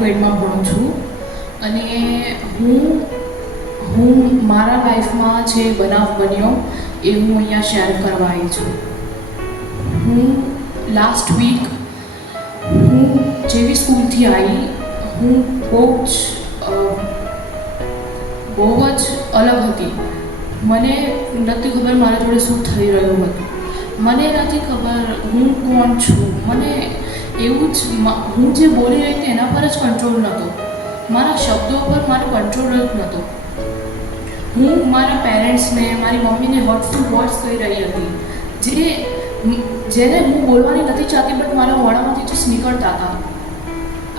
ગ્રેડમાં ભણું છું અને હું મારા લાઈફમાં જે બનાવ બન્યો એ હું અહીંયા શેર કરવા આવી છું. હું લાસ્ટ વીક હું જેવી સ્કૂલથી આવી હું બહુ જ અલગ હતી. મને નથી ખબર મારા જોડે શું થઈ રહ્યું હતું. મને નથી ખબર હું કોણ છું. મને એવું જ હું જે બોલી રહી હતી એના પર જ કંટ્રોલ નહોતો. મારા શબ્દો પર મારો કંટ્રોલ જ નહોતો. હું મારા પેરેન્ટ્સને મારી મમ્મીને હર્ટફુલ વર્ડ્સ કહી રહી હતી જેને હું બોલવાની નથી ચાહતી બટ મારા મોઢામાંથી જ નીકળતા હતા.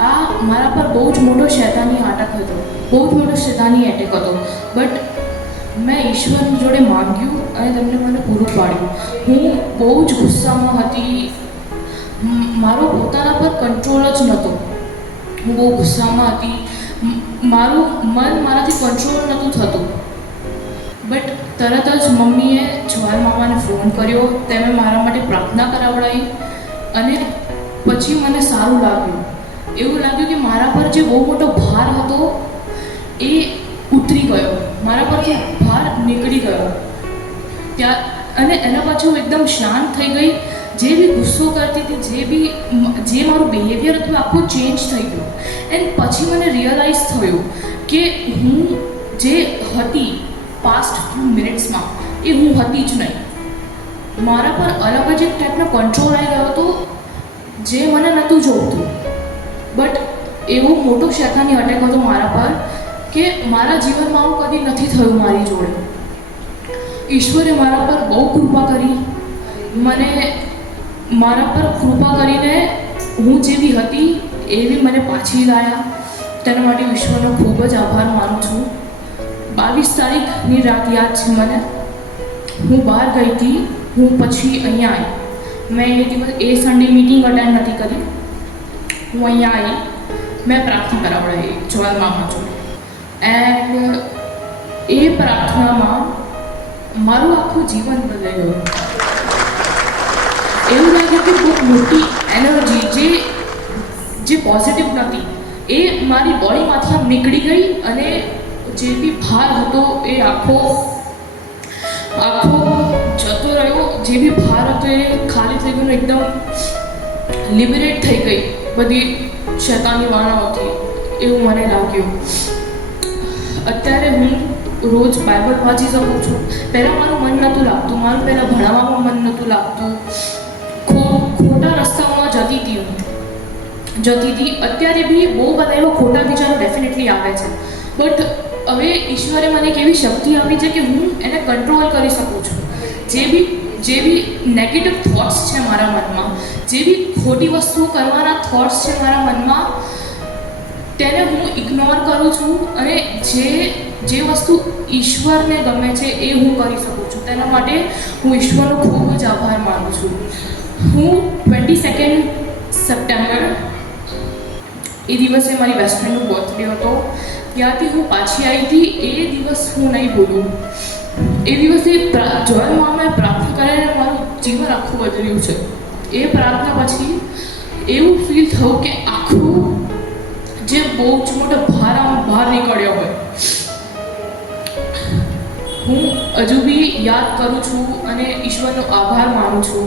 આ મારા પર બહુ જ મોટો શૈતાની આટક હતો, બહુ જ મોટો શૈતાની એટેક હતો. બટ મેં ઈશ્વરની જોડે માંગ્યું અને તમને મને પૂરું પાડ્યું. હું બહુ જ ગુસ્સામાં હતી. મારો પોતાના પર કંટ્રોલ જ નહોતો. હું બહુ ગુસ્સામાં હતી. મારું મન મારાથી કંટ્રોલ નહોતું થતું. બટ તરત જ મમ્મીએ જવાલ મામાને ફોન કર્યો. તેમણે મારા માટે પ્રાર્થના કરાવડાવી અને પછી મને સારું લાગ્યું. એવું લાગ્યું કે મારા પર જે બહુ મોટો ભાર હતો એ ઉતરી ગયો. મારા પરથી ભાર નીકળી ગયો અને એના પછી હું એકદમ શાંત થઈ ગઈ. જે બી ગુસ્સો કરતી હતી, જે મારું બિહેવિયર હતું આખું ચેન્જ થઈ ગયું. એન્ડ પછી મને રિયલાઇઝ થયું કે હું જે હતી પાસ્ટ ફ્યુ મિનિટ્સમાં એ હું હતી જ નહીં. મારા પર અલગ જ એક ટાઈપનો કંટ્રોલ આવી ગયો હતો જે મને નહોતું જોઈતું. બટ એવો મોટો શૈતાની અટેક હતો મારા પર કે મારા જીવનમાં આવું કદી નથી થયું મારી જોડે. ઈશ્વરે મારા પર બહુ કૃપા કરી. મને મારા પર કૃપા કરીને હું જેવી હતી એવી મને પાછી લાવ્યા. તેના માટે ઈશ્વરનો ખૂબ જ આભાર માનું છું. 22 તારીખની રાત યાદ છે મને. હું બહાર ગઈ હતી. હું પછી અહીંયા આવી. મેં એ સન્ડે મિટિંગ અટેન્ડ નથી કરી. હું અહીંયા આવી. મેં પ્રાર્થના કરાવડાવી જવાલ મામા જોડે. એન્ડ એ પ્રાર્થનામાં મારું આખું જીવન બદલાઈ ગયું. એવું લાગ્યું કે બહુ મોટી એનર્જી જે પોઝિટિવ નથી એ મારી બોડીમાંથી આમ નીકળી ગઈ અને જે બી ભાર હતો એ આખો જતો રહ્યો. જે બી ભાર હતો એ ખાલી થઈ ગયો. એકદમ લિબરેટ થઈ ગઈ બધી શૈતાની વાણાઓથી એવું મને લાગ્યું. અત્યારે હું રોજ બાઇબલ વાંચી શકું છું. પહેલાં મારું મન નહોતું લાગતું. મારું પહેલાં ભણાવવામાં મન નહોતું લાગતું. ખોટા રસ્તાઓમાં જતી હતી. અત્યારે બી બહુ બધા એવા ખોટા વિચારો ડેફિનેટલી આવે છે. બટ હવે ઈશ્વરે મને એક એવી શક્તિ આપી છે કે હું એને કંટ્રોલ કરી શકું છું. જે બી નેગેટિવ થોટ્સ છે મારા મનમાં, જે બી ખોટી વસ્તુઓ કરવાના થોટ્સ છે મારા મનમાં, તેને હું ઇગ્નોર કરું છું અને જે વસ્તુ ઈશ્વરને ગમે છે એ હું કરી શકું છું. તેના માટે હું ઈશ્વરનો ખૂબ જ આભાર માનું છું. હું 22 સપ્ટેમ્બર એ દિવસે મારી બેસ્ટ ફ્રેન્ડનો બર્થડે હતો. ત્યાંથી હું પાછી આવી હતી. એ દિવસ હું નહીં ભૂલું. એ દિવસે જોયલ મામાએ પ્રાર્થના કરીને મારું જીવન આખું બદલ્યું છે. એ પ્રાર્થના પછી એવું ફીલ થયું કે આખું જે બહુ જ મોટો ભાર બહાર નીકળ્યો હોય. હું હજુ બી યાદ કરું છું અને ઈશ્વરનો આભાર માનું છું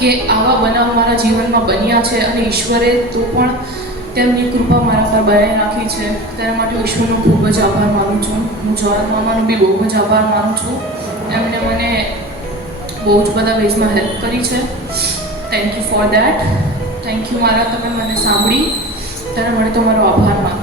કે આવા બનાવ મારા જીવનમાં બન્યા છે અને ઈશ્વરે તો પણ તેમની કૃપા મારા પર બનાવી રાખી છે. તેના માટે ઈશ્વરનો ખૂબ જ આભાર માનું છું. હું જોયલ મામાનો બી બહુ જ આભાર માનું છું. એમણે મને બહુ જ બધા વેઝમાં હેલ્પ કરી છે. Thank you for that. Thank you તમે મને સાંભળી. તેના માટે તમારો આભાર માનું.